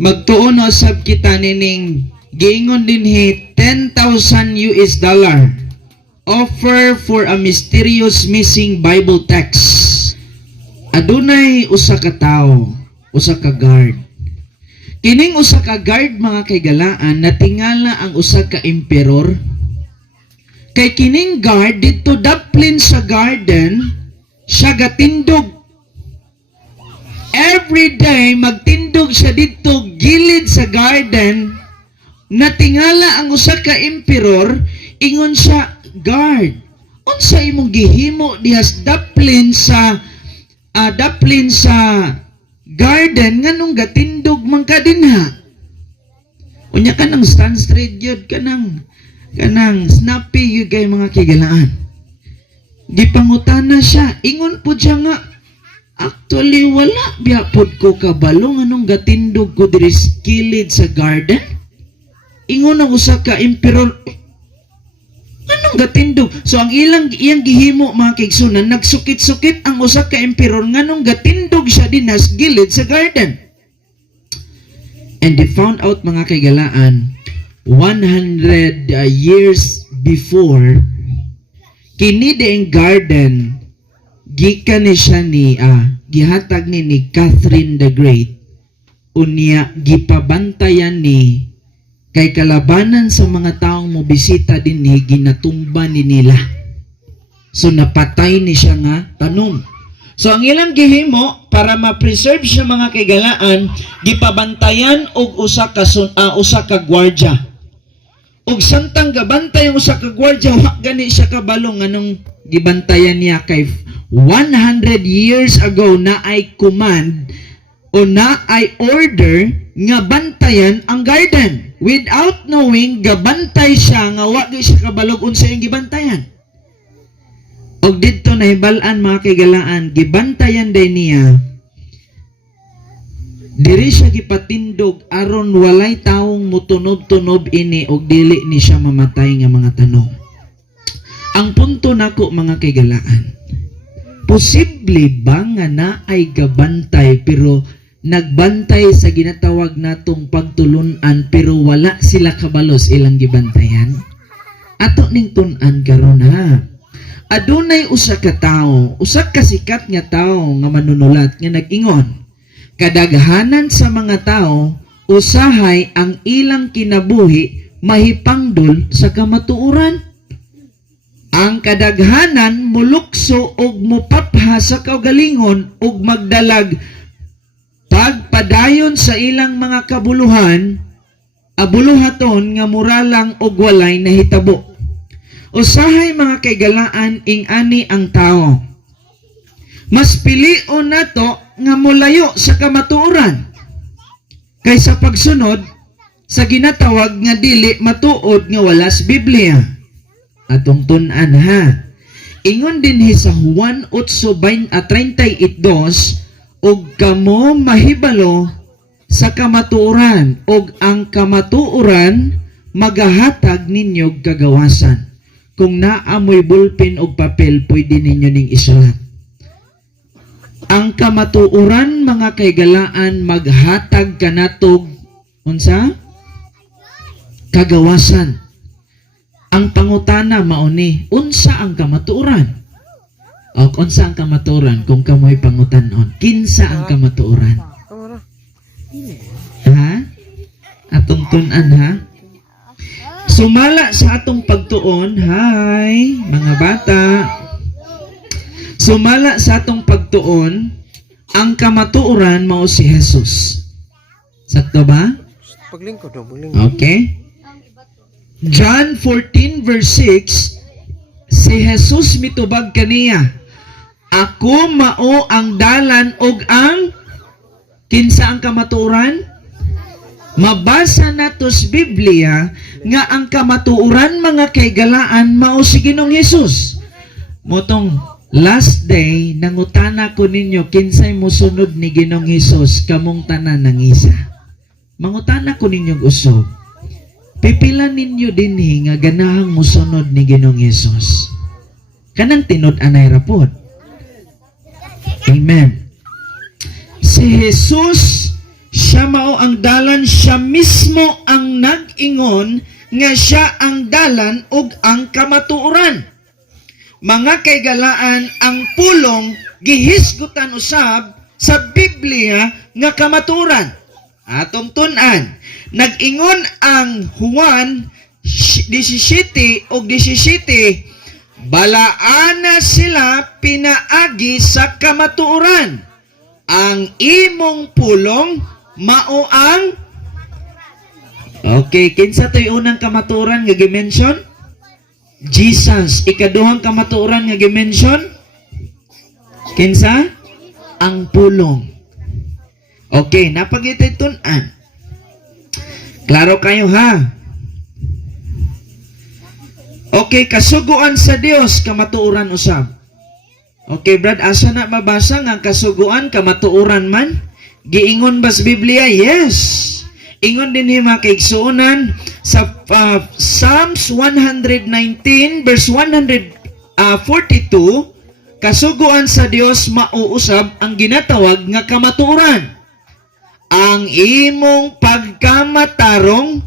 Magtuon usab kita nining giingon dinhi $10,000 offer for a mysterious missing Bible text. Adunay usa ka tawo, usa ka guard. Kining usa ka guard mga kaigalaan natingala ang usa ka emperor. Kay kining guard dito daplin sa garden siya gatindog. Every day magtindog siya dito gilid sa garden. Natingala ang usa ka emperor, ingon siya, guard, unsa imong gihimo dihas daplin sa garden nganong gatindog man ka dinha. Unya ka nang stand straight yun, kanang snappy yun kay mga kigalaan. Gipangutana siya, ingon po siya nga, actually wala biyapod ko kabalo nganong gatindog ko diri kilid sa garden. Ingon ang usa ka emperor, anong gatindog? So ang iyang gihimo mga kaigsunan, nagsukit-sukit ang usa ka emperor nganong gatindog siya dinas gilid sa garden. And they found out mga kaigalaan 100 years before kini dieng garden gikan ni siya gihatag ni Catherine the Great, unya gipabantayan ni kay kalabanan sa mga taong mobisita dinhi ginatumba ni nila. So napatay ni siya nga tanom. So ang ilang gihimo para ma-preserve siya mga kaigalaan, gipabantayan og usa ka gwardiya. Og samtang gabantay ang usa ka gwardiya, wa gani siya kabalo nganong gibantayan niya kay 100 years ago na ay command o na ay order nga bantayan ang garden. Without knowing, gabantay siya nga wagi siya kabalog unsa yung gibantayan. Og dito nahibalaan mga kaigalaan, gibantayan day niya. Diri siya gipatindog aron walay taong mutunob-tunob ini og dili ni siya mamatay nga mga tanong. Ang punto nako mga kaigalaan, posible ba nga na ay gabantay pero nagbantay sa ginatawag natong pagtulunan pero wala sila kabalos ilang gibantayan? Ato ning tun-an karon ha. Adunay usa ka tawo, usa ka sikat nga tawo nga manunulat nga nag-ingon, kadaghanan sa mga tawo usahay ang ilang kinabuhi mahipangdol sa kamatuoran. Ang kadaghanan mulukso og mupapha sa kaugalingon og magdalag pagpadayon sa ilang mga kabuluhan, abuluhaton nga mura lang og walay nahitabo. Usahay mga kaigalaan ing-ani ang tao. Mas pilion nato nga mulayo sa kamatuoran kaysa pagsunod sa ginatawag nga dili matuod nga wala sa Biblia. Atong tun-an ha. Ingon dinhi sa Juan 8:32, og kamo mahibalo sa kamatuoran, og ang kamatuoran magahatag ninyo kagawasan. Kung naamoy bulpin og papel, pwede ninyo ning isulat. Ang kamatuoran mga kaigalaan maghatag kanatog unsa? Kagawasan. Ang pangutana mauni, unsa ang kamatuoran? O unsa ang kamatuoran kung kamoy pangutanon? Kinsa ang kamatuoran? Ha? Atong tun-an ha? Sumala sa atong pagtuon, hi mga bata. Sumala sa atong pagtuon, ang kamatuoran mao si Jesus. Sakto ba? Paglingkod. Okay. John 14 verse 6, si Jesus mitubag kaniya, ako mao ang dalan og ang kinsa ang kamatuoran? Mabasa nato sa Biblia nga ang kamatuoran mga kaigalaan mao si Ginoong Hesus. Motong last day nangutana ko ninyo kinsay mosunod ni Ginoong Hesus kamong tanan ng isa. Mangutana ko ninyo usog. Pipila ninyo dinhi nga ganahang mosunod ni Ginoong Hesus. Kanang tinud-anay rapod. Amen. Si Jesus Siya mao ang dalan, siya mismo ang nag-ingon nga siya ang dalan ug ang kamatuoran. Mga kaigalaan, ang pulong gihisgutan usab sa Biblia nga kamatuoran. Atong tun-an, nag-ingon ang Juan 17 o 17, balaana sila pinaagi sa kamatuoran. Ang imong pulong mao ang okay, kinsa to'y unang kamatuoran nga gi-mention? Jesus. Ikaduhang kamatuoran nga gi-mention? Kinsa? Ang pulong. Okay, napagitay tun-an. Klaro kayo ha? Okay, kasuguan sa Dios kamatuoran usab. Okay, Brad, asa na mabasa nga kasuguan kamatuoran man? Giingon ba sa Biblia? Yes. Ingon din ni mga kaigsuonan sa Psalms 119 verse 142, kasuguan sa Dios mauusab ang ginatawag nga kamatuoran. Ang imong pagkamatarong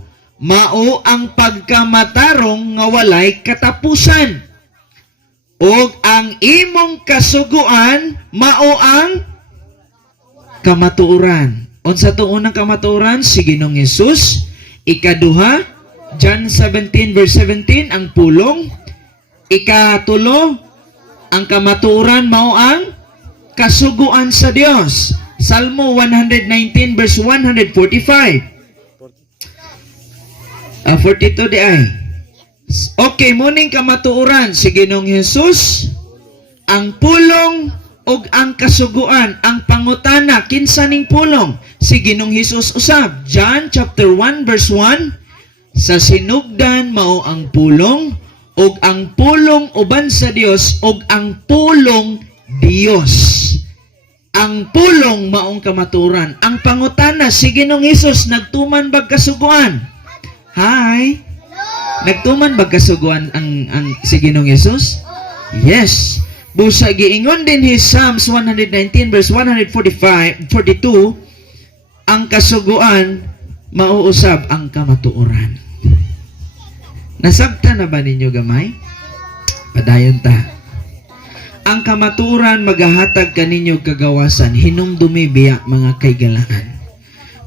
mao ang pagkamatarong nga walay katapusan. Og ang imong kasuguan mao ang kamatuoran. Unsa to unang kamatuoran? Si Ginoong Hesus. Ikaduha, John 17 verse 17, ang pulong. Ikatulo, ang kamatuoran mao ang kasuguan sa Dios. Salmo 119 verse 145. 42 di ay. Okay, muning kamatuoran si Ginoong Hesus, ang pulong og ang kasuguan, ang pangutana kinsa ning pulong si Ginoong Hesus usab. John chapter 1 verse 1, sa sinugdan mao ang pulong, og ang pulong uban sa Dios, og ang pulong Dios. Ang pulong maong kamaturan. Ang pangutana si Ginoong Hesus, nagtuman bag kasuguan? Hi. Nagtuman bag kasuguan ang si Ginoong Hesus? Yes. Busa giingon din his Psalms 119 verse 145, 42, ang kasuguan mauusab ang kamatuoran. Nasabta na ba ninyo gamay? Padayon ta. Ang kamatuoran magahatag kaninyo kagawasan, hinumdumi biya mga kaigalaan.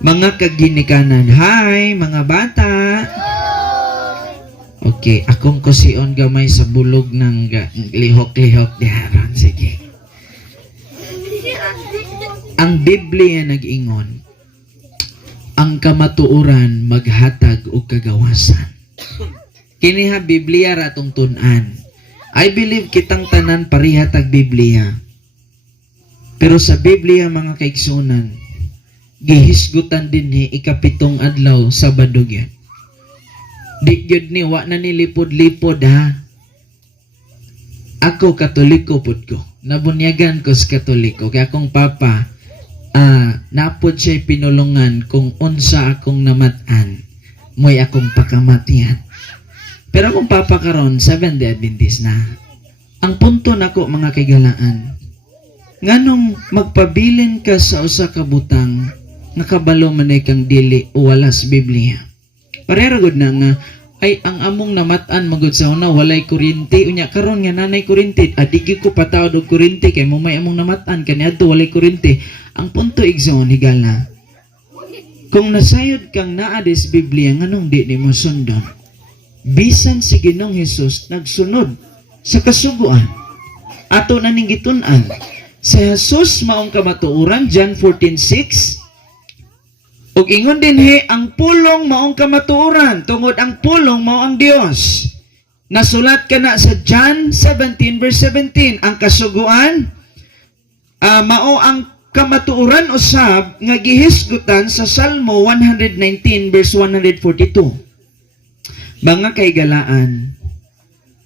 Mga kaginikanan, hi mga bata. Okay, akong kusion gamay sa bulog ng lihok-lihok diharan. Sige. Ang Biblia nag-ingon, ang kamatuoran maghatag og kagawasan. Kiniha Biblia ratong tun-an. I believe kitang tanan parihatag Biblia. Pero sa Biblia mga kaigsunan, gihisgutan din ni ikapitong adlaw Sabado gyud. Di gyud ni wa na nilipod-lipod ha. Ako Katoliko pud ko. Nabunyagan ko sa Katoliko. Kaya akong papa, napod siya'y pinulungan kung unsa akong namatan, mo'y akong pakamatian. Pero akong papa karon, Seventh-day Adventist na. Ang punto nako mga kaigalaan, nganong magpabilin ka sa usa ka butang, nakabalo man ay kang dili o wala sa Biblia. Pareragod na nga, ay ang among namatan magud sa una walay kuryente, unya karon nga nanay kuryente, adigi ko patawad og kuryente kay mo may among namatan kaniadto walay kuryente. Ang punto igsoon higala, kung nasayod kang naa des Biblia nganong di nimo sundon? Bisan si Ginoong Hesus nagsunod sa kasuguan. Ato na ning gitun-an, si Jesus maong kamatuoran, John 14:6. Ug ingon din ang pulong maong kamatuoran, tungod ang pulong mao ang Dios. Nasulat ka na sa John 17 verse 17, ang kasuguan mao ang kamatuoran usab nga gihisgutan sa Salmo 119 verse 142. Mga kaigalaan,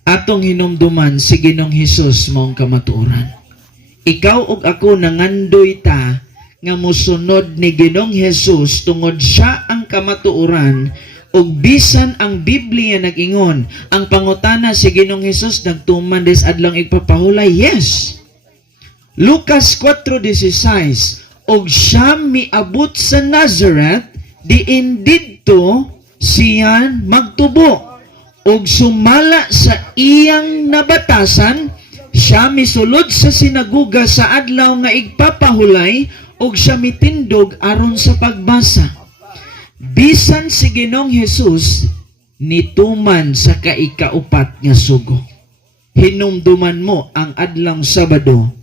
atong hinumduman si Ginoong Hesus maong kamatuoran. Ikaw ug ako nangandoy ta nga musunod ni Ginoong Hesus tungod siya ang kamatuoran, ug bisan ang Biblia nag-ingon ang pangutana si Ginoong Hesus nagtuman des adlong igpapahulay. Yes. Lucas 4:16, og siya miabot sa Nazareth, diin didto siyan magtubo. Og sumala sa iyang nabatasan, siya misulod sa sinaguga sa adlaw nga igpapahulay, og siya mitindog aron sa pagbasa. Bisan si Ginoong Hesus nituman sa kaikaupat nga sugo. Hinumduman mo ang adlawng Sabado.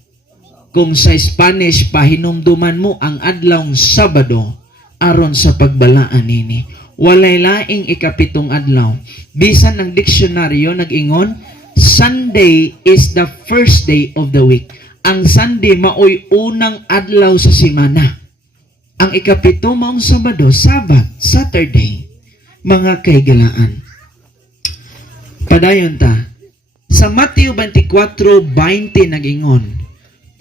Kung sa Spanish pa, hinumduman mo ang adlawng Sabado aron sa pagbalaan nini. Walay laing ikapitong adlaw. Bisan ang diksyonaryo nag-ingon, Sunday is the first day of the week. Ang Sunday maoy unang adlaw sa semana. Ang ikapito maong Sabado, Sabat, Saturday. Mga kaigalaan. Padayon ta. Sa Mateo 24:20 nag-ingon,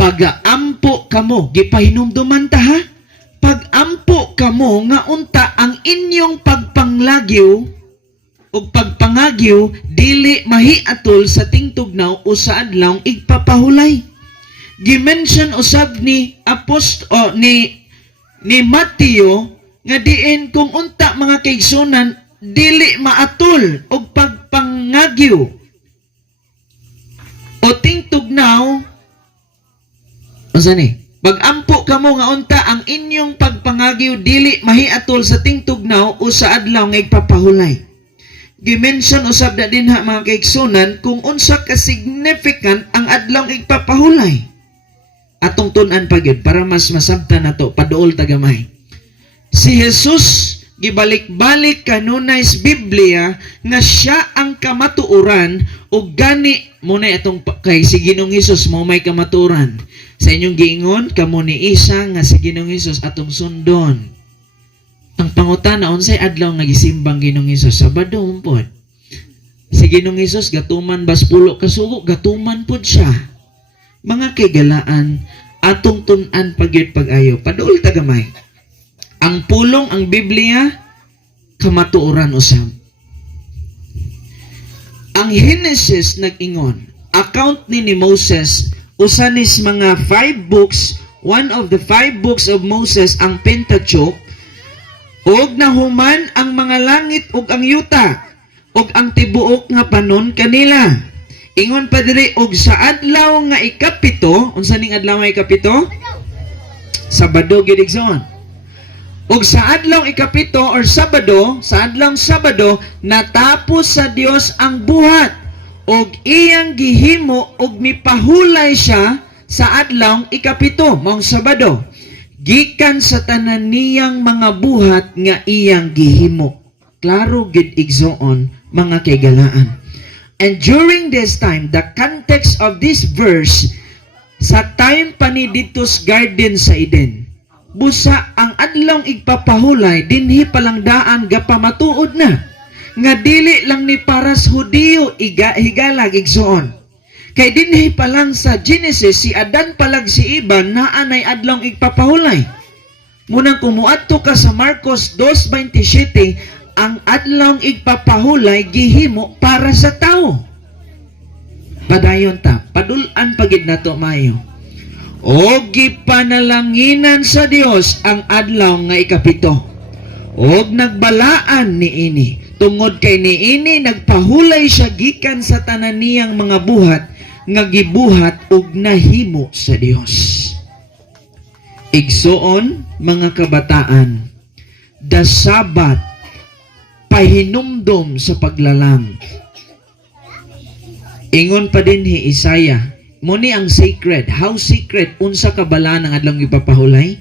pag-aampo kamo, gipahinumduman ta ha? Pag-ampo kamo nga unta ang inyong pagpanglagyo o pagpangagyo dili mahiatol sa tingtugnaw o sa adlawng igpapahulay. Gimension usab ni ni Mateo nga diin kung unta mga kaigsunan dili maatol og pagpangagyo o tingtugnaw unsa ni pag-ampo kamo nga unta ang inyong pagpangagyo dili mahiatol sa tingtugnaw o sa adlaw nga igpapahulay. Gimension usab na din ha mga kaigsunan kung unsa ka significant ang adlaw nga igpapahulay. Atong tun-an pa gyud para mas masabtan nato paduol tagamay. Si Jesus gibalik-balik kanunay sa Biblia nga siya ang kamatuoran o gani muna itong kay si Ginoong Hesus mo may kamatuoran. Sa inyong giingon, kamo ni isa nga si Ginoong Hesus atong sundon. Ang pangutana, unsay adlaw nga gisimbang Ginoong Hesus? Sabado po. Si Ginoong Hesus, gatuman baspulo kasugo, gatuman po siya. Mga kaigalaan, atong tun-an pagyud pag-ayo. Paduol tagamay. Ang pulong, ang Biblia, kamatuoran usab. Ang Genesis nag-ingon, account ni Moses, usanis mga 5 books, one of the 5 books of Moses, ang Pentateuch, og nahuman ang mga langit og ang yuta, og ang tibuok nga panon kanila. Ingon pa diri, og sa adlaw nga ikapito, unsa ning adlaw nga ikapito? Sabado gid igsoon. Og sa adlaw ikapito or Sabado, sa adlaw Sabado, natapos sa Dios ang buhat og iyang gihimo og mipahulay siya sa adlaw ikapito, maong Sabado, gikan sa tanan niyang mga buhat nga iyang gihimo. Klaro gid igsoon mga kaigalaan. And during this time, the context of this verse, sa time pa ni ditos garden sa Eden, busa ang adlawng igpapahulay dinhi palang daan gapamatuod na nga dili lang ni paras Hudiyo higalag igsoon. Kay dinhi pa lang sa Genesis si Adan palag si Iban naa nay adlawng igpapahulay. Munang kumuadto ka sa Marcos 2:27, ang adlawng igpapahulay gihimo para sa tao. Padayon ta, padul-an pagid nato mayo. Og gipanalanginan sa Dios ang adlaw nga ikapito. Og nagbalaan niini. Tungod kay niini nagpahulay siya gikan sa tanan niyang mga buhat nga gibuhat og nahimo sa Dios. Igsoon mga kabataan, the Sabbath pahinumdom sa paglalang. Ingon pa din ni Isaiah, muni ang sacred. How sacred? Unsa kabala ng adlong ipapahulay?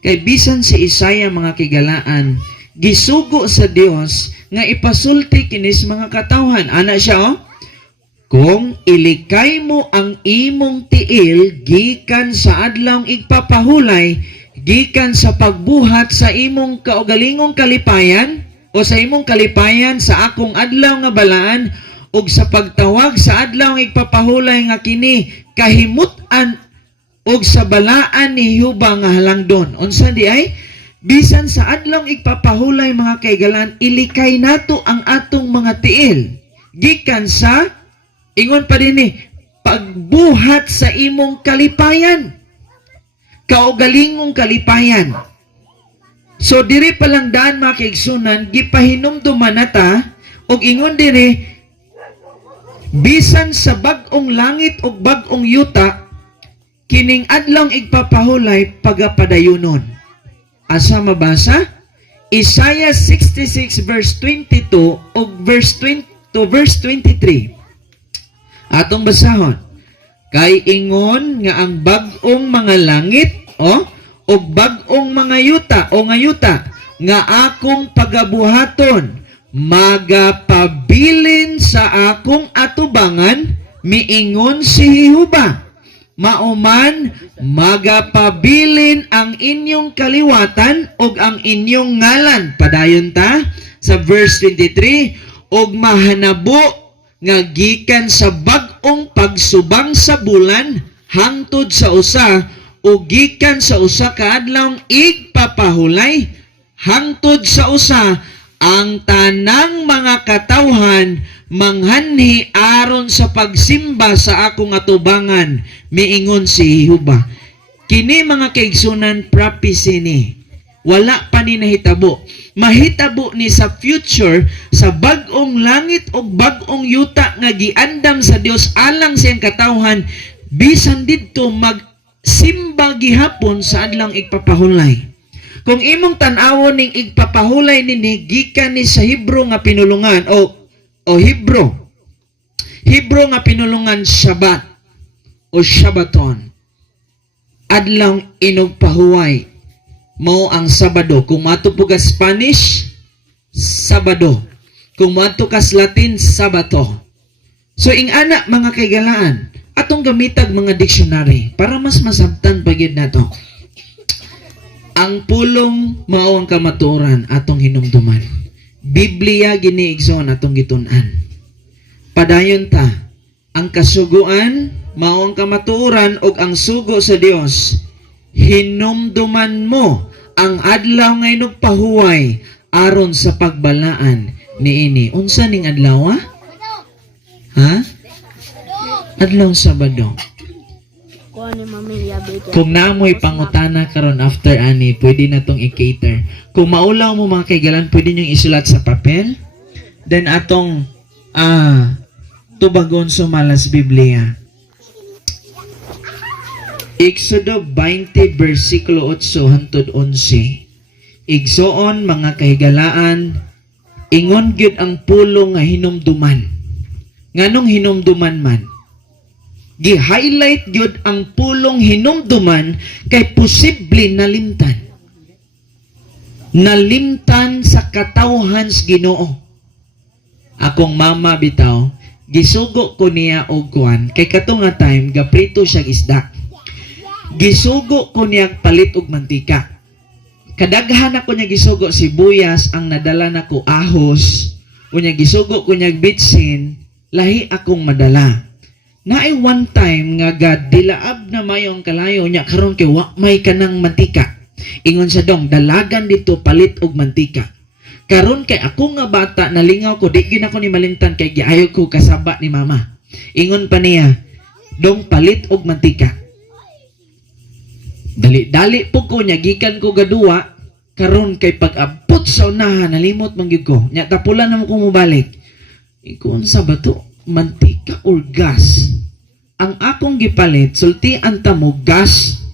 Kay bisan si Isaiah mga kigalaan, gisugo sa Dios nga ipasulti kinis mga katawhan. Ana siya kung ilikay mo ang imong tiil gikan sa adlong igpapahulay, gikan sa pagbuhat sa imong kaugalingong kalipayan o sa imong kalipayan sa akong adlaw nga balaan, og sa pagtawag sa adlaw nga igpapahulay nga kini kahimutan og sa balaan ni Yuba nga halangdon. Unsa di ay? Bisan sa adlaw igpapahulay mga kaigalan, ilikay nato ang atong mga tiil. Gikan sa, ingon pa din pagbuhat sa imong kalipayan. kaugalingong kalipayan. So diri palang daan mga kaigsunan, gipahinumduman nata og ingon diri bisan sa bag-ong langit ug bag-ong yuta kining adlong igpapahulay pagapadayunon. Asa mabasa? Isaiah 66 verse 22 ug verse 20 to verse 23. Atong basahon. Kay ingon nga ang bag-ong mga langit ug bag-ong mga yuta o nga yuta nga akong pagabuhaton magapabilin sa akong atubangan miingon si Jehova. Mauman magapabilin ang inyong kaliwatan ug ang inyong ngalan. Padayon ta sa verse 23, ug mahanabo nga gikan sa bag-ong pagsubang sa bulan hangtod sa usa ug gikan sa usa ka adlawng igpapahulay hangtod sa usa ang tanang mga katawhan manghanhi aron sa pagsimba sa akong atubangan miingon si Jehova. Kini mga kaigsunan prophecy ni. Wala pa ni nahitabo. Mahitabo ni sa future sa bag-ong langit o bag-ong yuta nga giandam sa Dios alang siyang katawhan bisan didto magsimba gihapon sa adlang igpapahulay. Kung imong tan-awon ning igpapahulay nini gikan ni sa Hebro nga pinulungan o Hebro nga pinulungan Shabbat o Shabbaton. Adlang inugpahuway mao ang Sabado. Kung mato po ka Spanish, Sabado. Kung mato ka Latin, Sabato. So ing ana mga kaigalaan, atong gamitag mga dictionary para mas masabtan pagid nato. Ang pulong mao ang kamatuoran atong hinumduman. Biblia giniigsoon atong gitun-an. Padayon ta, ang kasuguan mao ang kamatuoran ug ang sugo sa Dios. Hinumduman mo ang adlaw nga inugpahuway aron sa pagbalaan niini. Unsa ning adlaw? Ha? Adlaw Sabado. Kung naamoy pangutana karon after ani, pwede na tong i-cater. Kung maulaw mo mga kaigalan, pwede nyo isulat sa papel. Then atong tubagon sumalas Biblia. Exodo 20 versikulo 8 hangtod 11. Igsoon mga kahigalaan, ingon gyud ang pulong nga hinumduman. Nganong hinumduman man? Gi-highlight gyud ang pulong hinumduman kay posible nalimtan. Nalimtan sa katawhan sa Ginoo. Akong mama bitaw, gisugo ko niya og kuan kay kato nga time gaprito siya isda. Gisugo ko niya palit og mantika. Kadaghan ako niya gisugo sibuyas ang nadala nako ahos. Unya gisugo ko niya bitsin, lahi akong madala. Naay one time nga dilaab na mayong kalayo niya karon kay wa may kanang mantika. Ingon sa dong dalagan dito palit og mantika. Karon kay ako nga bata nalingaw ko di gyud ako ni malimtan kay giayo ko kasaba ni mama. Ingon pa niya, dong palit og mantika. Dali po ko niya gikan ko gaduwa karon kay pag-abot sa unahan nalimot man gyud ko. Nya tapulan na mo ko mobalik. Ikon sa bato mantika or gas. Ang akong gipalit sultian ta mo gas.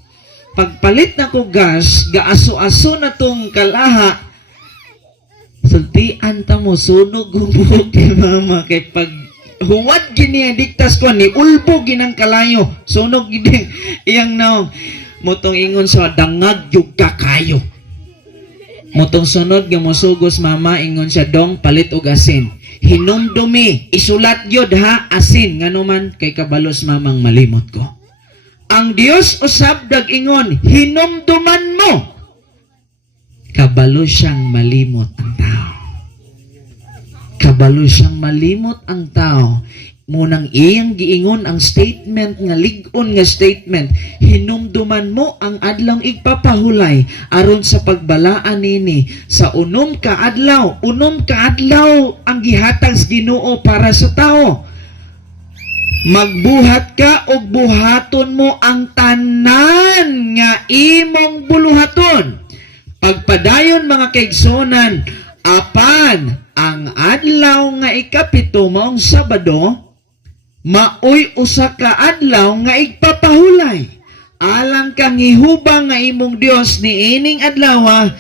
Pagpalit na ko gas, gaaso-aso na tong kalaha. Sultian ta mo sunog gubok ni mama kay pag huwad gini diktas ko ni ulbo ginang kalayo. Sunog giding iyang naong motong ingon sa dangag yung kakayo. Motong sunod nga mosugos mama ingon siya dong palit og asin. Hinumdumi, isulat yod ha, asin, nga naman kay kabalos mamang malimot ko. Ang Dios usab dag-ingon, hinumduman mo. Kabalo siyang malimot ang tao. Kabalo siyang malimot ang tao. Munang iyang giingon ang statement nga lig-on nga statement, hinumduman mo ang adlong igpapahulay aron sa pagbalaan nini sa unom ka adlaw ang gihatag sa Ginoo para sa tao. Magbuhat ka og buhaton mo ang tanan nga imong buluhaton. Pagpadayon mga kaigsonan, apan ang adlaw nga ikapito maong Sabado, maoy usa ka adlaw nga igpapahulay. Alang kang ihubang nga imong Dios ni ining adlaw,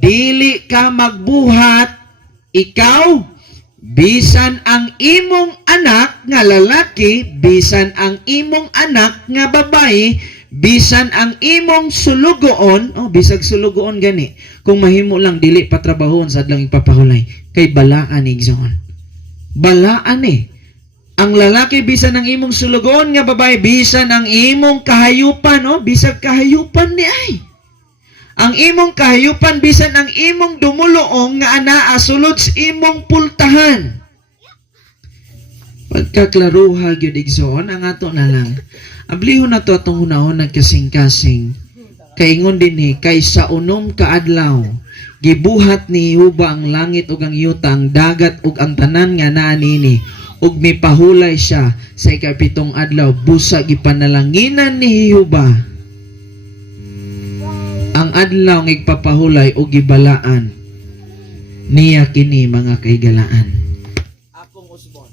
dili ka magbuhat ikaw, bisan ang imong anak nga lalaki, bisan ang imong anak nga babae, bisan ang imong sulugoon, bisag sulugoon gani, kung mahimo lang dili patrabahon sa adlang ipapahulay, kay balaan ni igsoon. Balaan ang lalaki bisan ang imong sulugoon nga babae, bisan ang imong kahayupan, bisag kahayupan ni ay. Ang imong kahayupan bisan ang imong dumuloong nga anaa sulod sa imong pultahan. Pagkaklaruha gyud igsoon ang ato na lang. Ablihon na to atong hunahon nagkasing-kasing. Kaingon dinhi kay sa unom ka adlaw gibuhat ni Jehova ang langit ug ang yuta, ang dagat ug ang tanan nga naa niini, ug mipahulay siya sa ikapitong adlaw. Busa gipanalanginan ni Jehova ang adlaw ng igpapahulay o gibalaan niya kini mga kaigalaan. Akong Usbon.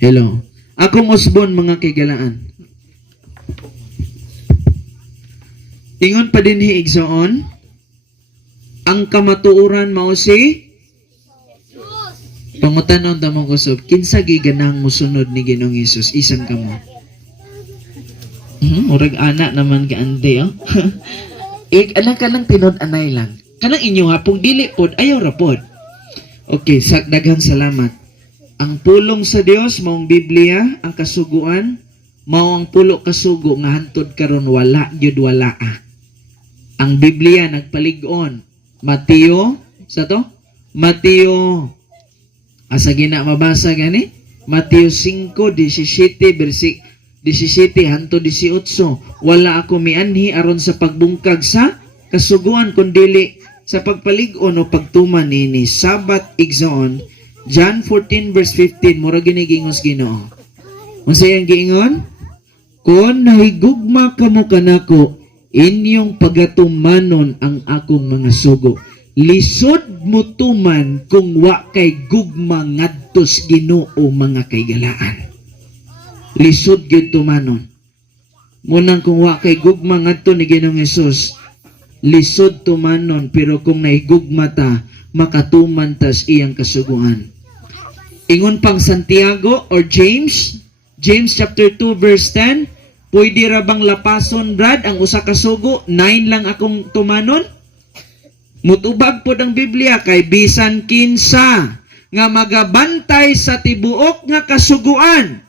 Hello. Akong Usbon mga kaigalaan. Ingon pa din igsoon, ang kamatuoran mao si pangutanon ta mong usab, kinsa giganang musunod ni Ginoong Hesus, isan kamo? Urag anak naman ka ande, anak ka lang tinod-anay lang. Kanang inyo hapong dili pod, ayaw rapod. Okay, daghang salamat. Ang pulong sa Dios maong Biblia, ang kasuguan, mao ang pulo kasugo nga hantod karon wala gyud wala. Ang Biblia nagpalig-on. Mateo, sa to? Mateo, asa gina mabasa gani? Mateo 5:17 bersik 17 hanto 18, wala ako mianhi aron sa pagbungkag sa kasuguan kundili sa pagpalig-on o pagtuman nini. Sabat igsoon, John 14:15, mura ginigingos Ginoo. Unsa yang giingon? Kun nahigugma kamo kanako, inyong pagatumanon ang akong mga sugo. Lisod mo tuman kung wa kay gugma ngadtos Ginoo mga kaigalaan. Lisod gyud tumanon. Munang kung wa kay gugma ngadto ni Ginoong Hesus, lisod tumanon, pero kung naigugma ta, makatuman tas iyang kasuguan. Ingon pang Santiago or James chapter 2 verse 10, pwede ra bang lapason brad ang usa ka sugo? 9 lang akong tumanon. Mutubag pod ang Biblia kay bisan kinsa nga magabantay sa tibuok nga kasuguan,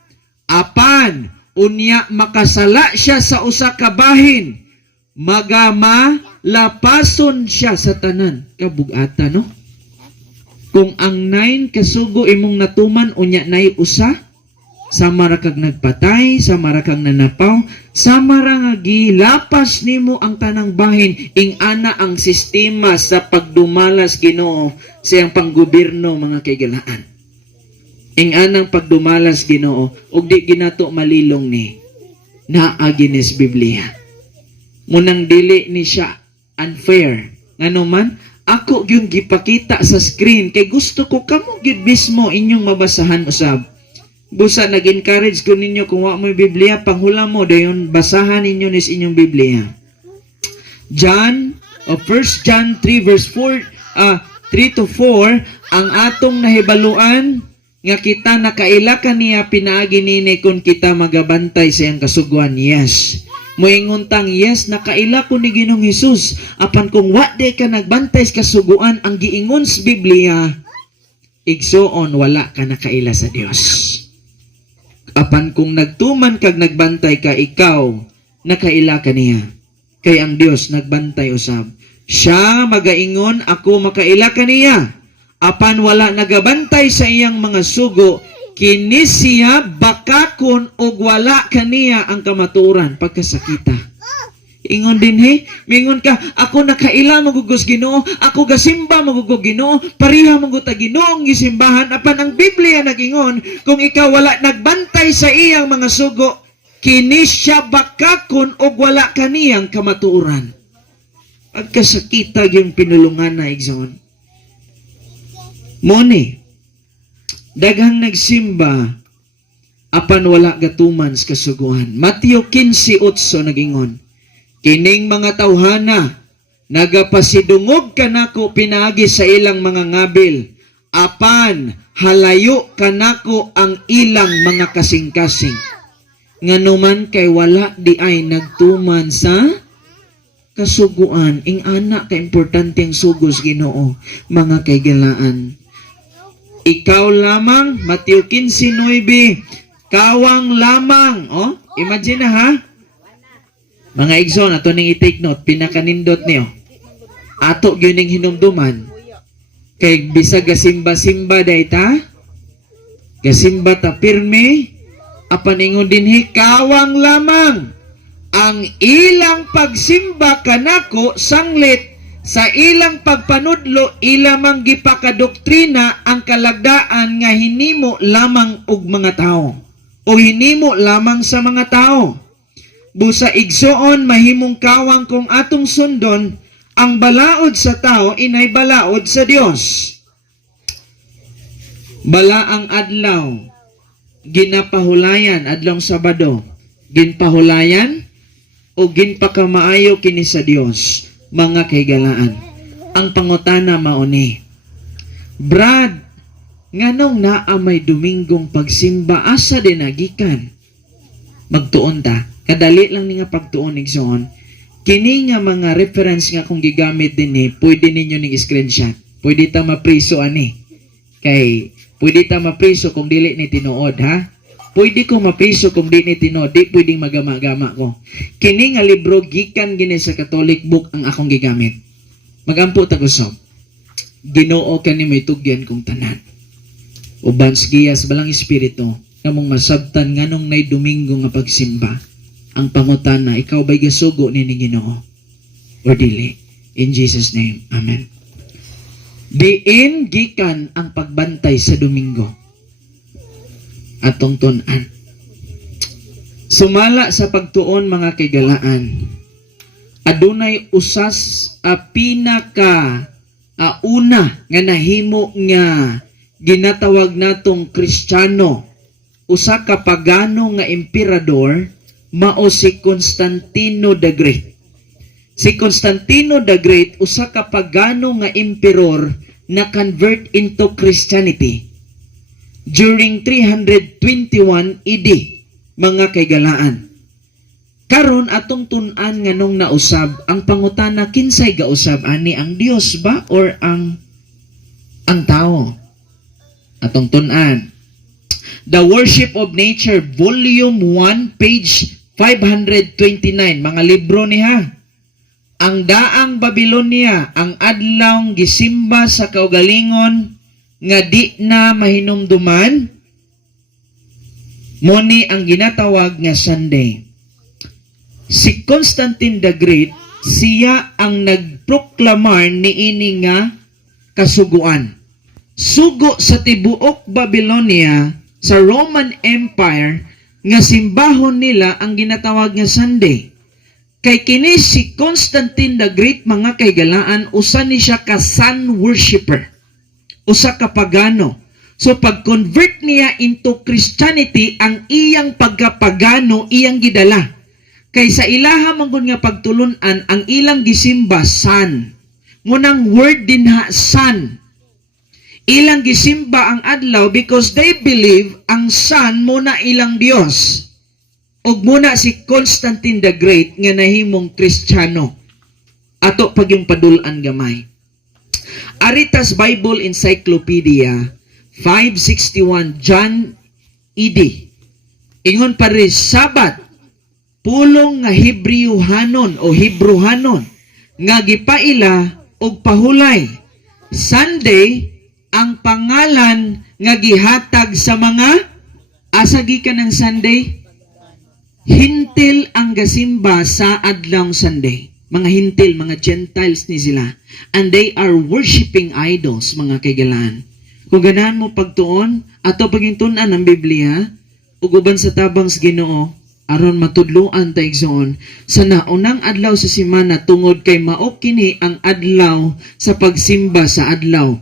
apan unya makasala siya sa usa ka bahin, lapason siya sa tanan. Kabugata, no? Kung ang 9 kasugo imong natuman, unya nay usa, sama ra kag nagpatay, sama ra kag nanapaw, sama ra nga gilapas nimo ang tanang bahin. Ing ana ang sistema sa pagdumalas Ginoo sa iyang panggobyerno mga kaigalaan. Ing anang pagdumalas Ginoo ug di ginato malilong ni naa ginis Biblia. Munang dili ni siya unfair. Ngano man, ako gyud gipakita sa screen kay gusto ko kamo gyud mismo inyong mabasahan usab. Busa nag-encourage ko ninyo kung wa mo Biblia, panghula mo dayon basahan ninyo nis inyong Biblia. 1 John 3 verse 4 3 to 4 ang atong nahibaluan nga kita nakaila kaniya pinaagi nini kung kita magabantay sa iyang kasuguan. Yes. Moingon tang yes, nakaila ko ni Ginoong Hesus. Apan kung wa de ka nagbantay sa kasuguan, ang giingon sa Biblia, igsoon wala ka nakaila sa Dios. Apan kung nagtuman kag nagbantay ka, ikaw nakaila kaniya. Kay ang Dios nagbantay usab. Siya magaingon, ako makaila kaniya. Apan wala nagabantay sa iyang mga sugo, kini siya bakakon og wala kaniya ang kamaturan pagkasakita. Ingon din mingon ka, ako nakaila magugos Ginoo, ako gasimba magugos Ginoo, pariha maguta Ginoo ang gisimbahan. Apan ang Biblia nagingon, kung ikaw wala nagbantay sa iyang mga sugo, kini siya bakakon og wala kaniyang kamatuoran. Pagkasakita yung pinulungan na igsoon. Moni, daghang nagsimba, apan wala gatuman sa kasuguan. Mateo 15:8 nagingon, kining mga tawhana, nagapasidungog kanako pinaagi sa ilang mga ngabil, apan halayo kanako ang ilang mga kasing-kasing. Nganuman kay wala di ay nagtuman sa kasuguan. Ing anak ka importante ang sugos Ginoo, mga kaigalaan. Ikaw lamang, Mateo 15:9, kawang lamang. Oh, imagine na ha. Mga igsoon, ato ning i-take note, pinakanindot niyo. Ato gyuning hinumduman. Kay bisag gasimba-simba dayta, gasimba ta pirmi, apan ingon dinhi kawang lamang. Ang ilang pagsimba kanako sanglit sa ilang pagpanudlo ilamang gipakadoktrina ang kalagdaan nga hinimo lamang og mga tao o hinimo lamang sa mga tao. Busa igsoon mahimong kawang kung atong sundon ang balaod sa tao inay balaod sa Dios. Balaang adlaw ginapahulayan adlong Sabado, ginpahulayan o ginpakamaayo kini sa Dios, mga kaigalaan. Ang pangutana mauni, Brad, nganong naa may Domingong pagsimba asa din nagikan? Magtuon ta, kadali lang ni nga pagtuon igsoon. Kini nga mga reference nga kung gigamit din pwede ninyo ning screenshot. Pwede ta mapriso ani. Kay pwede ta mapriso kung dili ni tinuod ha. Pwede ko mapriso kung di ni tinuod, di pwedeng magama-gama ko. Kini nga libro gikan gini sa Catholic book ang akong gigamit. Magampo ta kusog. Ginoo kani may tugyan kong tanan. Uban giyas balang espiritu kamong masabtan nganong nay Domingo nga pagsimba. Ang pangutana, ikaw ba'y gasugo ni Ginoo or dili? In Jesus name, amen. Diin gikan ang pagbantay sa Domingo atong tunan. Sumala sa pagtuon mga kaigalaan, adunay usas pinaka una nga nahimo nga ginatawag natong Kristiyano, usa ka pagano nga emperador mao si Constantino the Great. Si Constantino the Great usa ka pagano nga emperor na convert into Christianity during 321 AD, mga kaigalaan. Karon atong tun-an nganong nausab, ang pangutana kinsay gausab ani, ang Dios ba or ang tao? Atong tun-an. The Worship of Nature, Volume 1, page 529, mga libro niya. Ang daang Babylonia, ang adlawng gisimba sa kaugalingon nga di na mahinumduman, moni ang ginatawag nga Sunday. Si Constantine the Great, siya ang nagproklamar niini nga kasuguan. Sugo sa tibuok Babylonia sa Roman Empire nga simbahon nila ang ginatawag nga Sunday. Kay kini si Constantine the Great, mga kaigalaan, usa ni siya ka sun worshipper. Usa ka pagano. So pag-convert niya into Christianity, ang iyang pagkapagano iyang gidala. Kay sa ilaha manggod nga pagtulunan, ang ilang gisimba sun. Ngunang word din ha, sun. Ilang gisimba ang adlaw because they believe ang sun muna ilang Dios. Og muna si Constantine the Great nga nahimong Kristiyano. Ato pag yung padulan gamay. Aritas Bible Encyclopedia 561, John E.D. Ingon pa rin, Sabat, pulong nga Hebrewhanon o Hebruhanon nga gipaila og pahulay. Sunday ang pangalan nga gihatag sa mga asagi ka ng Sunday? Hintil ang gasimba sa adlaw Sunday. Mga hintil, mga Gentiles ni sila. And they are worshiping idols, mga kaigalaan. Kung ganahan mo pagtuon, ato pagintunan ng Biblia, uguban sa tabang sa Ginoo, aron matudluan ta igsoon, sa naunang adlaw sa semana tungod kay mao kini ang adlaw sa pagsimba sa adlaw.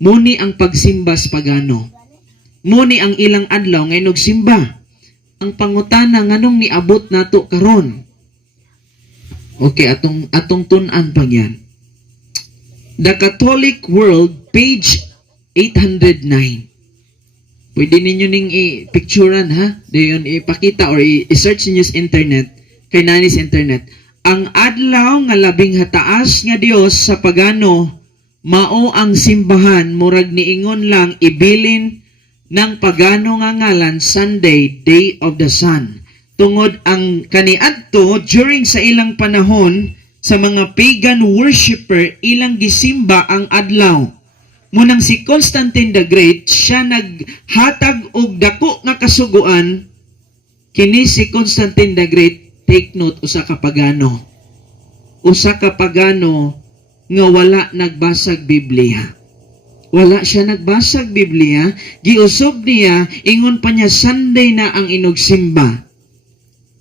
Muni ang pagsimba sa pagano. Muni ang ilang adlaw ngay nagsimba. Ang pangutana nganong niabot nato karon. Okay, atong tun-an pag yan. The Catholic World, page 809. Pwede ninyo ning i-picturean, ha? Dayon ipakita or i-search ninyo sa internet, kay nani sa internet. Ang adlaw nga labing hataas nga Dios sa pagano, mao ang simbahan, murag niingon lang ibilin ng pagano nga ngalan Sunday, Day of the Sun. Tungod ang kaniadto during sa ilang panahon sa mga pagan worshipper, ilang gisimba ang adlaw. Munang si Constantine the Great, siya naghatag og dako nga kasuguan. Kini si Constantine the Great, take note, usa ka pagano. Usa ka pagano nga wala nagbasag Biblia. Wala siya nagbasag Biblia, giusob niya, ingon pa niya Sunday na ang inugsimba.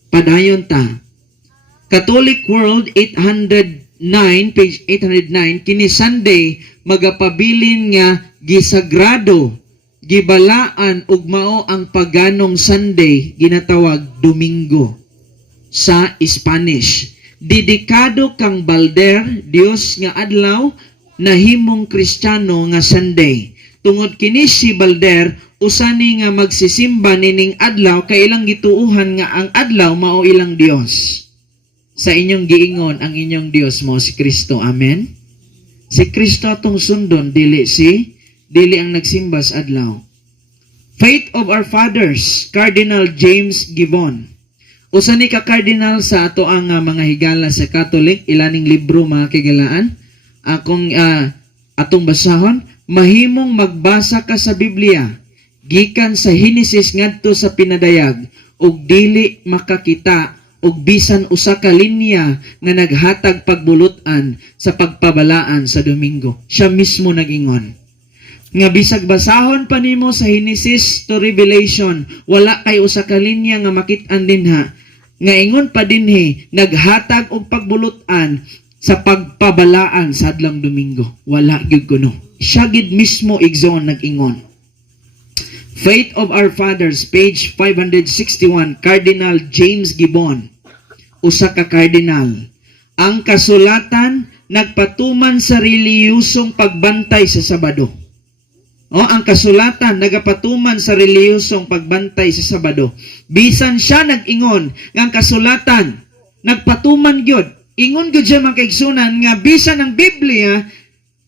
Padayon ta. Catholic World 809, page 809, kini Sunday magapabilin nga gisagrado, gibalaan ug mao ang paganong Sunday ginatawag Domingo sa Spanish. Dedikado kang Balder, Dios nga adlaw nahimong Kristiyano nga Sunday. Tungod kini si Balder, usani nga magsisimba nining adlaw kay ilang gituuhan nga ang adlaw mao ilang Dios. Sa inyong giingon ang inyong Dios mo si Kristo. Amen. Si Kristo atong sundon, dili ang nagsimba sa adlaw. Faith of our Fathers, Cardinal James Gibbon. Usa ni ka cardinal sa ato ang mga higala sa Catholic, ilaning libro mga kigalaan. Atong basahon, mahimong magbasa ka sa Biblia gikan sa Henesis ngadto sa pinadayag ug dili makakita og bisan usa ka linya nga naghatag pagbulutan sa pagpabalaan sa Domingo. Siya mismo nag-ingon nga bisag basahon pa nimo sa Henesis to Revelation, wala kay usa ka linya nga makit-an dinha nga ingon pa dinhi naghatag og pagbulutan sa pagpabalaan sa adlaw Domingo. Wala gyud kuno. Siya gid mismo igsoon nag-ingon. Faith of Our Fathers, page 561, Cardinal James Gibbon. Usa ka kardinal. Ang kasulatan nagpatuman sa reliyosong pagbantay sa Sabado. Ang kasulatan nagapatuman sa reliyosong pagbantay sa Sabado. Bisan siya nag-ingon nga ang kasulatan nagpatuman gyud. Ingon gyud siya mga kaigsunan nga bisan ang Biblia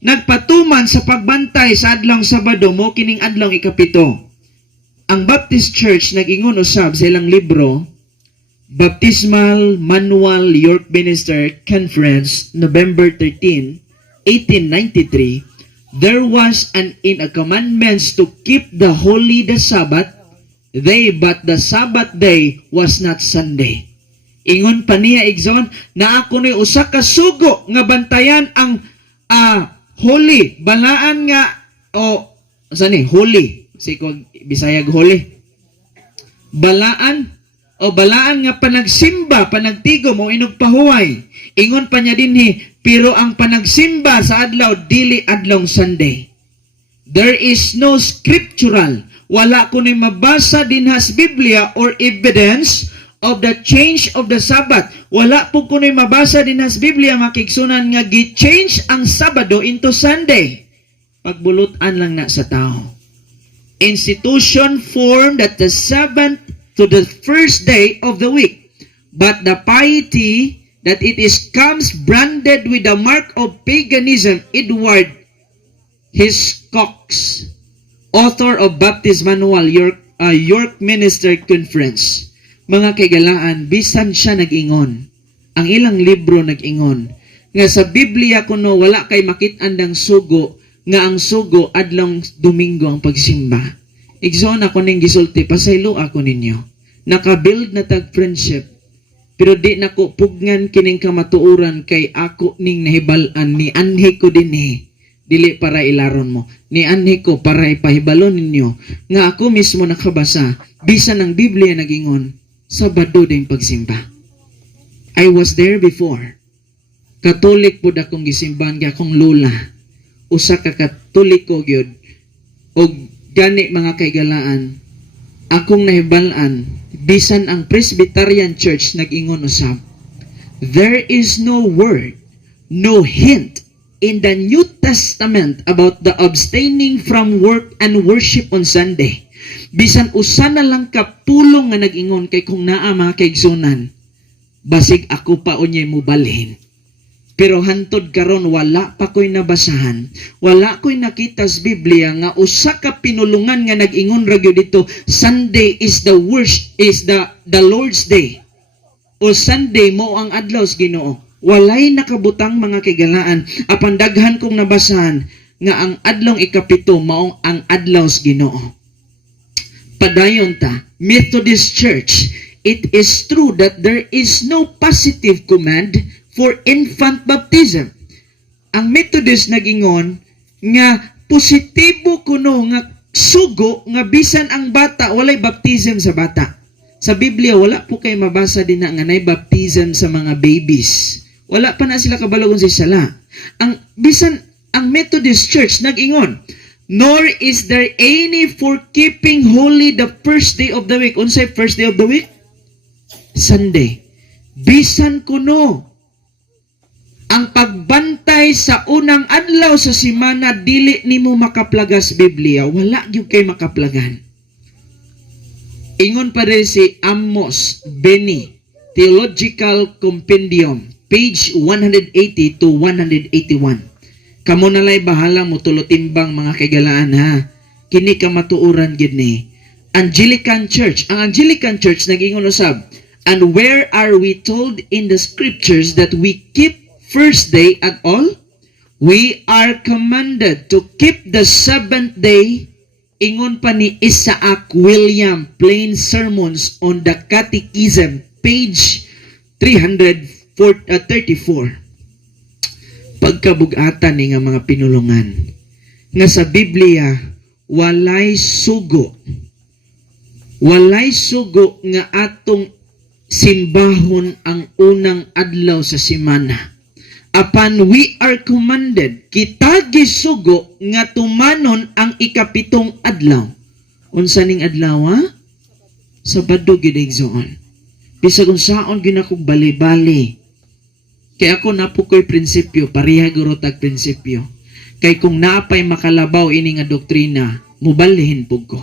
nagpatuman sa pagbantay sa adlaw Sabado mo kining adlaw ikapito. Ang Baptist Church nag-ingon usab sa ilang libro, Baptismal Manual York Minister Conference, November 13, 1893, there was in a commandments to keep the holy the Sabbath day, but the Sabbath day was not Sunday. Ingon pa niya igsoon na ako ni usa ka sugo nga bantayan ang holy, balaan nga holy. Sikog Bisayag holy. Balaan nga panagsimba, panagtigom o inugpahuway. Ingon pa niya dinhi, pero ang panagsimba sa adlaw dili adlaw Sunday. There is no scriptural, wala kuno'y mabasa dinha sa Biblia or evidence of the change of the Sabbath. Wala po kuno'y mabasa dinha sa Biblia makigsunan nga gi-change ang Sabado into Sunday. Pagbulutan lang na sa tao. Institution formed at the 7th to the first day of the week, but the piety that it is comes branded with the mark of paganism. Edward Hiscox, author of Baptist Manual York Minister Conference. Mga kaigalaan, bisan siya nag-ingon, ang ilang libro nag-ingon nga sa Biblia kuno wala kay makit-andang sugo nga ang sugo adlong Domingo ang pagsimba. Igsoon ako ning gisulti, pasaylo ako ninyo. nakabuild na tag friendship, pero di nako pugngan kining kamatuoran kay ako ning nahibal-an ni anhi ko dinhi. Dili para ilaron mo. Ni anhi ko para ipahibalon ninyo nga ako mismo nakabasa bisan ang Biblia nagingon Sabado ding pagsimba. I was there before. Katolik pud akong gisimbahan kay akong lola. Usa ka Katoliko gyud. Og gani mga kaigalaan, akong nahibalan bisan ang Presbyterian Church nag-ingon usab. There is no word, no hint in the New Testament about the abstaining from work and worship on Sunday. Bisan usa na lang kapulong nga nag-ingon kay kung naa mga kaigsunan, basig ako pa unyay mo balhin. Pero hantod karon wala pa ko'y nabasahan, wala ko'y nakita sa Biblia nga usa ka pinulungan nga nag-ingon ra gyud dito, Sunday is the worst, is the Lord's Day. O Sunday mo ang adlaw sa Ginoo. Walay nakabutang mga kagalaan. Apan daghan kong nabasahan nga ang adlong ikapito maong ang adlaw sa Ginoo. Padayon ta, Methodist Church, it is true that there is no positive command for infant baptism. Ang Methodist nagingon nga positibo kuno nga sugo nga bisan ang bata walay baptism sa bata. Sa Biblia wala po kay mabasa din na nga nay baptism sa mga babies. Wala pa na sila kabalogon sa sala. Ang bisan ang Methodist Church nag-ingon, nor is there any for keeping holy the first day of the week. Unsay first day of the week? Sunday. Bisan kuno ang pagbantay sa unang adlaw sa semana dili nimo makaplagas Biblia, wala gyud kay makaplagan. Ingon pa rin si Amos Beni, Theological Compendium, page 180 to 181. Kamo nalay bahala mo tulotimbang mga kagalaan ha. Kini ka matuuran gid ni. Anglican Church. Ang Anglican Church nag-ingon usab, and where are we told in the scriptures that we keep first day at all? We are commanded to keep the seventh day. Ingon pa ni Isaac William, Plain Sermons on the Catechism, page 334. Pagkabugatan ni nga mga pinulungan nga sa Biblia walay sugo nga atong simbahon ang unang adlaw sa semana. Apan we are commanded, kita gisugo nga tumanon ang ikapitong adlaw. Unsa ning adlaw ha? Sabado gid igsoon. Bisag unsaon ginakog bali-bali. Kay ako napukoy prinsipyo, pareha guro tag prinsipyo. Kay kung naapay makalabaw ini nga doktrina, mubalhin pug ko.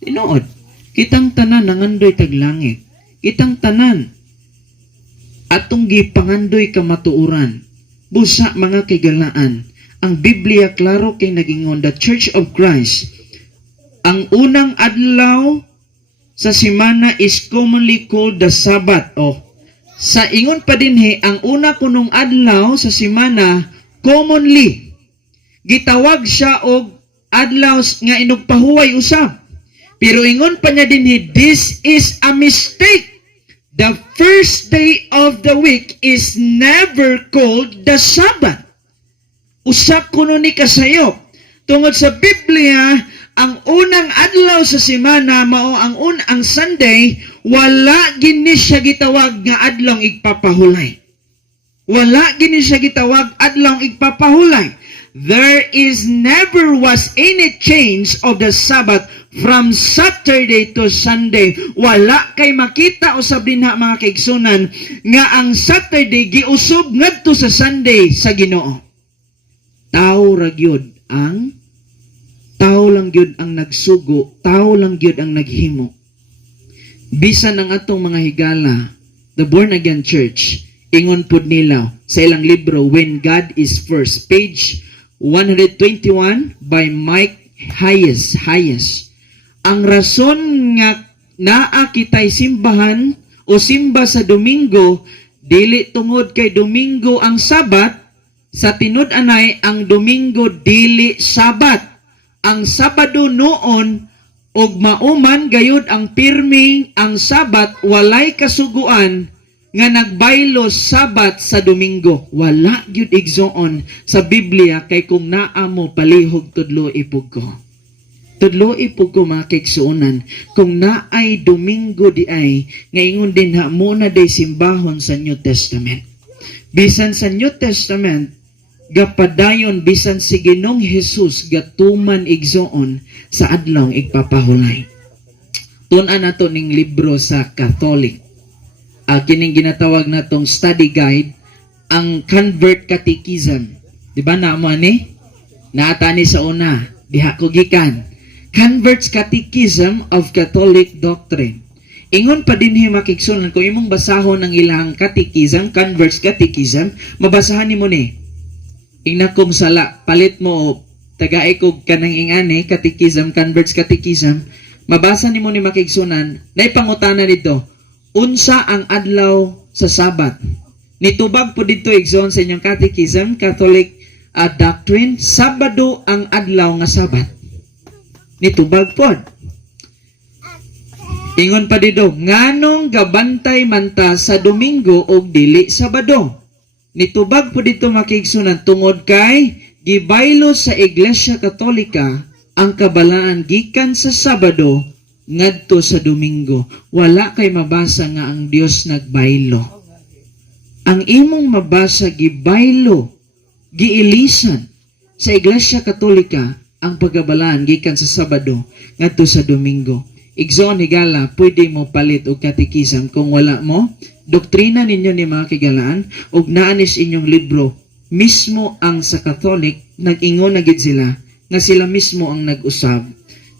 Tinuod, kitang tanan nangandoy tag langit. Kitang tanan atong gipangandoy kamatuoran. Busa mga kagalaan, ang Biblia klaro kay nagingon the Church of Christ. Ang unang adlaw sa semana is commonly called the Sabbath. Sa ingon pa dinhi, ang una kunong adlaw sa semana commonly gitawag siya og adlaw nga inugpahuway usab. Pero ingon pa niya dinhi, this is a mistake. The first day of the week is never called the Sabbath. Usak kuno ni kasayo. Tungod sa Biblia, ang unang adlaw sa semana mao ang Sunday, wala gini siya gitawag nga adlong igpapahulay. Wala gini siya gitawag adlong igpapahulay. There is never was any change of the Sabbath from Saturday to Sunday. Wala kay makita usab dinha mga kaigsunan nga ang Saturday giusob ngadto sa Sunday sa Ginoo. Tao ra gyud ang tao lang gyud ang nagsugo, tao lang gyud ang naghimo. Bisan ang atong mga higala, the Born Again Church, ingon pud nila sa ilang libro When God is First, page 121 by Mike Hayes. Ang rason nga naa kitay simbahan o simba sa Domingo, dili tungod kay Domingo ang Sabat, sa tinud-anay ang Domingo dili Sabat. Ang Sabado noon ug mauman gayud ang pirming ang Sabat walay kasuguan nga nagbaylo Sabat sa Domingo. Wala gyud igsoon sa Biblia kay kung naa mo palihog tudlo ipug ko. Tudlo ipug ko mga kaigsuonan, kung naay Domingo di ay, ngayon din ha muna day simbahon sa New Testament. Bisan sa New Testament, gapadayon bisan si Ginong Jesus gatuman igsoon sa adlong igpapahulay. Tun-an nato ning libro sa Catholic. Kining ginatawag natong study guide, ang Convert Catechism. Di ba na mo ani? Naata ni sa una, diha ko gikan. Convert's Catechism of Catholic Doctrine. Ingon pa din makiksunan kung imong basahon ang ilang catechism, Convert's Catechism, mabasahan nimo ni. Ingna kong sala, palit mo tagaay kog kanang ingani, Catechism, Convert's Catechism, mabasa nimo ni makiksunan, naipangutana dito, unsa ang adlaw sa Sabat? Nitubag po dito igsoon sa inyong Catechism, Catholic Doctrine, Sabado ang adlaw nga Sabat. Nitubag pod. Ingon pa dito, nganong gabantay manta sa Domingo o dili Sabado. Nitubag po dito makigsunan tungod kay gibaylo sa Iglesia Katolika ang kabalaan gikan sa Sabado ngadto sa Domingo. Wala kay mabasa nga ang Dios nagbaylo. Ang imong mabasa gibaylo, giilisan sa Iglesia Katolika ang pagkabalaan gikan sa Sabado ngadto sa Domingo. Igsoon higala, pwede mo palit og katekisam. Kung wala mo, doktrina ninyo ni mga kigalaan og naanis inyong libro, mismo ang sa Catholic, nag-ingon na gid sila nga sila mismo ang nag-usab.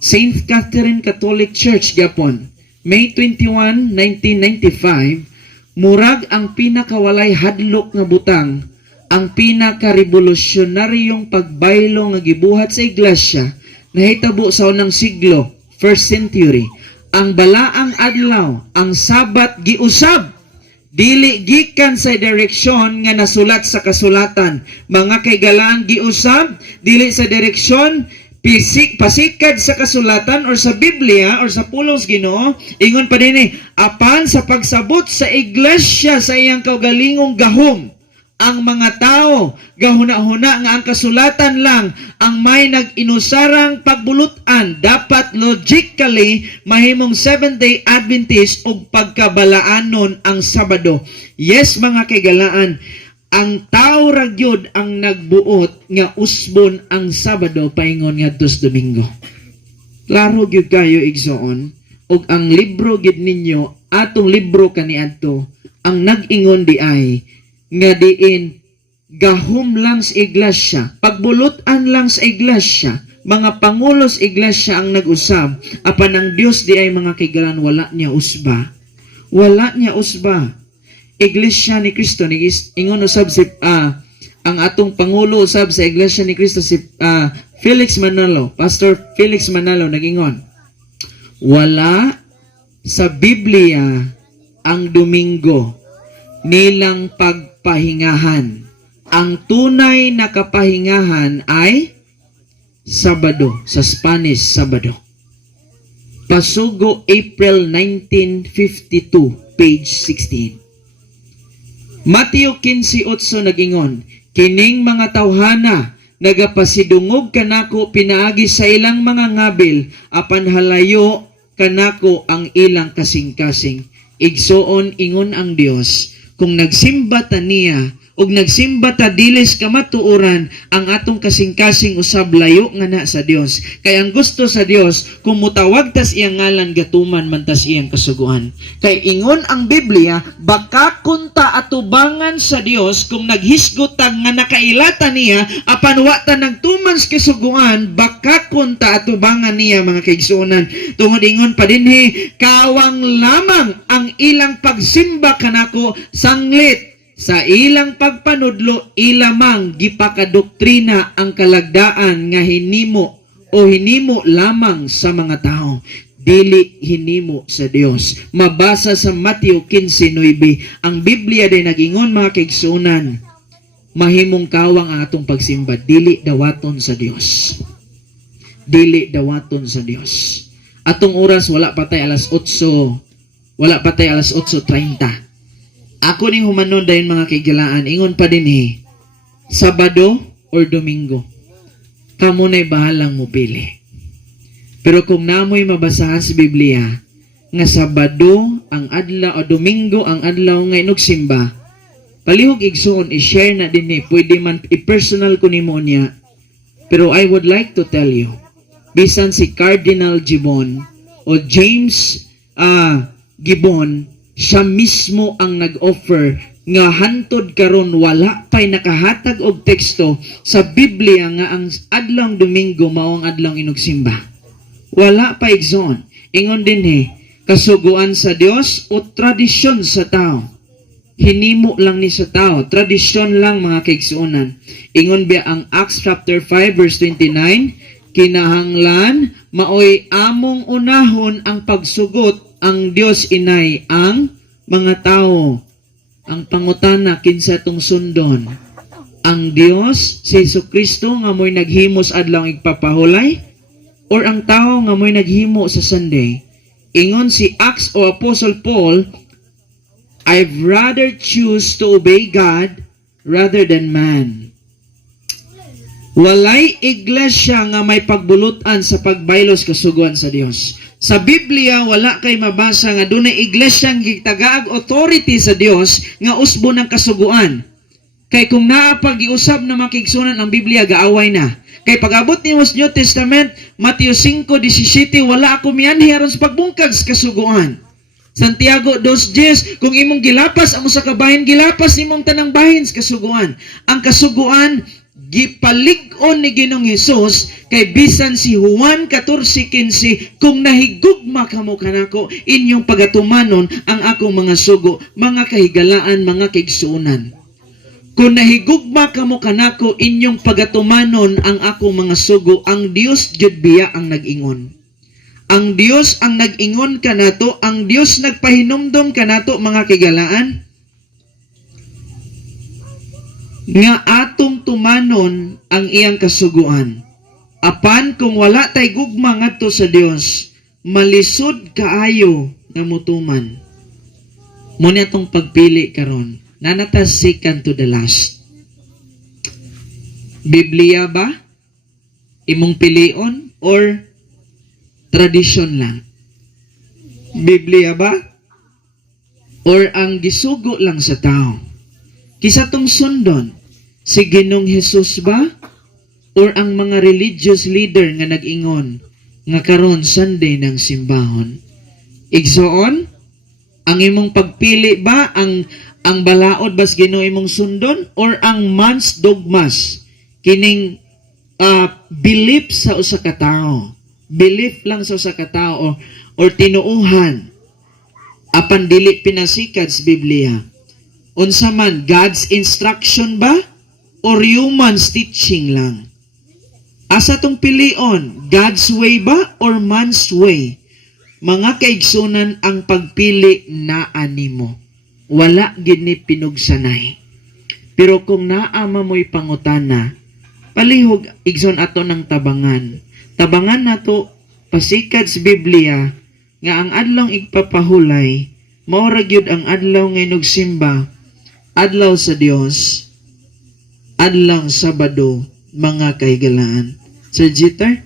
St. Catherine Catholic Church, Gapon, May 21, 1995, murag ang pinakawalay hadlok nga butang, ang pinaka-revolusyonaryong pagbaylo nga gibuhat sa iglesia nahitabo sa unang siglo, 1st century. Ang balaang adlaw, ang Sabat giusab, dili gikan sa direksyon nga nasulat sa kasulatan. Mga kaigalaan giusab, dili sa direksyon pasikad sa kasulatan or sa Biblia or sa pulos Ginoo. Ingon pa din apan sa pagsabot sa iglesia sa iyang kaugalingong gahom, ang mga tao, gahuna-huna nga ang kasulatan lang ang may nag-inusarang pagbulutan, dapat logically mahimong 7-day Adventist o pagkabalaanon ang Sabado. Yes, mga kaigalaan, ang tao ragyod ang nagbuot nga usbon ang Sabado paingon nga dos Domingo. Klaro gyud kayo igsoon, og ang libro gid ninyo, atong libro kaniadto, ang nag-ingon di ay nga diin gahom lang sa iglesia, pagbulutan lang sa iglesia, mga pangulos iglesia ang nag-usab, apan ang Dios di ay mga kaigalan wala niya usba. Wala niya usba. Iglesia ni Kristo ni ingon usab si ang atong pangulo usab sa Iglesia ni Kristo si Felix Manalo, Pastor Felix Manalo nag-ingon, wala sa Biblia ang Domingo nilang pagpahingahan. Ang tunay na kapahingahan ay Sabado, sa Spanish Sabado. Pasugo, April 1952, page 16. Mateo 15:8 nag-ingon, kining mga tawhana nagapasidungog kanako pinaagi sa ilang mga ngabil, apan halayo kanako ang ilang kasing-kasing. Igsoon ingon ang Dios, kung nagsimba ta niya ug nagsimba ta dilis kamatuoran, ang atong kasing-kasing usab layo nga na sa Dios. Kay ang gusto sa Dios, kung mutawag tas iyang ngalan gatuman man tas iyang kasuguan. Kay ingon ang Biblia, baka kunta atubangan sa Dios kung naghisgot ta nga nakailata niya apan wa ta nagtuman sa kasuguan, baka kunta atubangan niya mga kaigsuonan. Tungod ingon pa dinhi, kawang lamang ang ilang pagsimba kanako sanglit sa ilang pagpanudlo, ilamang gipakadoktrina ang kalagdaan nga hinimo o hinimo lamang sa mga tao, dili hinimo sa Dios. Mabasa sa Mateo 15:9. Ang Biblia din nag-ingon mga kaigsuonan, mahimong kawang ang atong pagsimba, dili dawaton sa Dios. Dili dawaton sa Dios. Atong oras wala patay alas 8. Wala patay alas 8:30. Ako ning humanon dayon mga kaigalaan, ingon pa din Sabado or Domingo. Kamo na'y bahalang mo pili. Pero kung namoy mabasahan sa Biblia nga Sabado ang adlaw o Domingo ang adlaw nga inugsimba, palihog igsoon i-share na din pwede man i-personal ko nimo niya. Pero I would like to tell you, bisan si Cardinal Gibbon o James Gibbon, siya mismo ang nag-offer nga hantod karon wala pay nakahatag og teksto sa Biblia nga ang adlawng Domingo mao ang adlawng inugsimba. Wala pa igsoon. Ingon din kasuguan sa Dios o tradisyon sa tao. Hinimo lang ni sa tao, tradisyon lang mga kaigsuonan. Ingon biya ang Acts chapter 5 verse 29, kinahanglan maoy among unahon ang pagsugot ang Dios inay ang mga tao. Ang pangutana kinsa tong sundon. Ang Dios si Jesucristo nga mo'y naghimo sa adlaw igpapahulay or ang tao nga mo'y naghimo sa Sunday. Ingon si Acts o Apostle Paul, I'd rather choose to obey God rather than man. Walay iglesia nga may pagbulutan sa pagbaylos kasuguan sa Dios. Sa Biblia, wala kay mabasa nga dunay iglesyang gitagaag authority sa Dios nga usbo ng kasuguan. Kay kung naapag-iusab na makigsunan ang Biblia, gaaway na. Kay pag-abot ni New Testament, Matthew 5:17, wala ako miyanhi aron sa pagbungkag sa kasuguan. Santiago 2:10, kung imong gilapas amo sa kabahin, gilapas imong tanang bahin sa kasuguan. Ang kasuguan, gipalig-on ni Ginoong Hesus kay bisan si Juan 14:15, kung nahigugma kamo kanako inyong pagatumanon ang akong mga sugo, mga kahigalaan, mga kaigsuonan. Kung nahigugma kamo kanako inyong pagatumanon ang akong mga sugo, ang Dios jud biya ang nag-ingon. Ang Dios ang nag-ingon kanato, ang Dios nagpahinumdom kanato mga kahigalaan, nga atong tumanon ang iyang kasuguan. Apan kung wala tay gugma ngadto sa Dios, malisod kaayo nga mutuman. Muna itong pagpili karon, nanata second to the last. Biblia ba? Imong pilion or tradisyon lang? Biblia ba? Or ang gisugo lang sa tao? Kisa tong sundon, si Ginoong Hesus ba? Or ang mga religious leader nga nag-ingon nga karon Sunday ng simbahon? Igsoon, ang imong pagpili ba ang balaod bas Ginoo imong sundon or ang man's dogmas kining belief sa usa ka tawo? Belief lang sa usa ka tawo or tinuuhan apan dili pinasikad sa Biblia. Unsa man, God's instruction ba or human's teaching lang? Asa tong pilion, God's way ba or man's way? Mga kaigsunan, ang pagpili na animo. Wala gid ni pinugsanay. Pero kung naama mo'y pangutana, palihog igsoon ato ng tabangan. Tabangan nato pasikad sa Biblia nga ang adlaw igpapahulay mao ra gyud ang adlaw nga inugsimba, adlaw sa Dios, adlaw Sabado, mga kahigalaan. Sir Jeter?